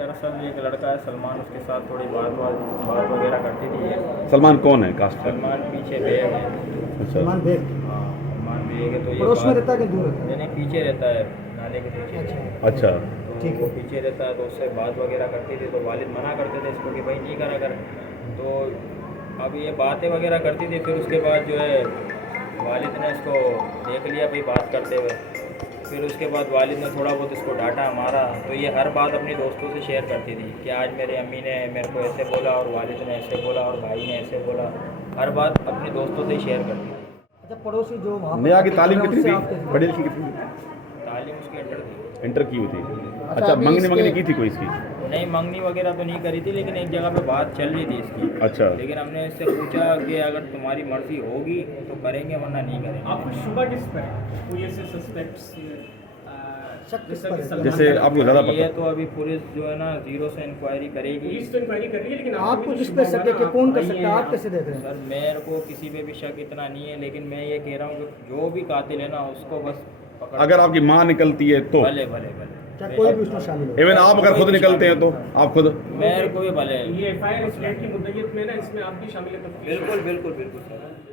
दरअसल एक लड़का है सलमान, उसके साथ थोड़ी बात वगैरह करती थी ये। सलमान कौन है कास्ट का? सलमान पीछे बेग है। अच्छा। सलमान बेग हाँ, सलमान बेग है। तो ये पड़ोस में रहता है कि दूर रहता है? नहीं, पीछे रहता है, नाले के पीछे। अच्छा अच्छा। तो ठीक वो है। पीछे रहता है, तो उससे बात वगैरह करती थी, तो वालिद मना करते थे इसको कि भाई नहीं करा कर। तो अब ये बातें वगैरह करती थी, फिर उसके बाद जो है वालिद ने इसको देख लिया भाई बात करते हुए। फिर उसके बाद वालिद ने थोड़ा बहुत इसको डांटा मारा। तो ये हर बात अपनी दोस्तों से शेयर करती थी कि आज मेरी अम्मी ने मेरे को ऐसे बोला और वालिद ने ऐसे बोला और भाई ने ऐसे बोला। हर बात अपनी दोस्तों से ही शेयर करती थी। अच्छा, पड़ोसी जो वहाँ पर नेहा की रहते तालीम हैं, कितनी उससे थी? आप कैसे- पढ़ी लिखी कितनी थी? तालीम उसकी इंटर थी। इंटर की हुई थी। अच्छा, अभी मंगनी इसके- मंगनी की थी कोई इसकी? नहीं, मंगनी वगैरह तो नहीं करी थी, लेकिन एक जगह पे बात चल रही थी इसकी। अच्छा। लेकिन हमने इससे पूछा कि अगर तुम्हारी मर्जी होगी तो करेंगे, वरना नहीं करेंगे। आपको शुबा किस पर है? कोई ऐसे सस्पेक्ट्स शक किस पर है? जैसे आपको ज़्यादा ये पता? तो अभी पुलिस जो है ना जीरो से इंक्वायरी करेगी। पुलिस तो इंक्वायरी कर रही है, लेकिन आपको किस पे शक है कि कौन कर सकता है? आप कैसे देख रहे हैं? सर मेरे को किसी पे भी शक इतना नहीं है, लेकिन मैं ये कह रहा हूँ कि जो भी कातिल है ना उसको बस पकड़। अगर आपकी माँ निकलती है तो? भले भले भले। क्या कोई भी उसमें शामिल हो? इवन आप अगर खुद निकलते हैं तो? आप खुद? मेरे को भी भले। ये एफआईआर इस रेट की मुद्दत में ना, इसमें आप भी शामिल है? बिल्कुल बिल्कुल बिल्कुल सर।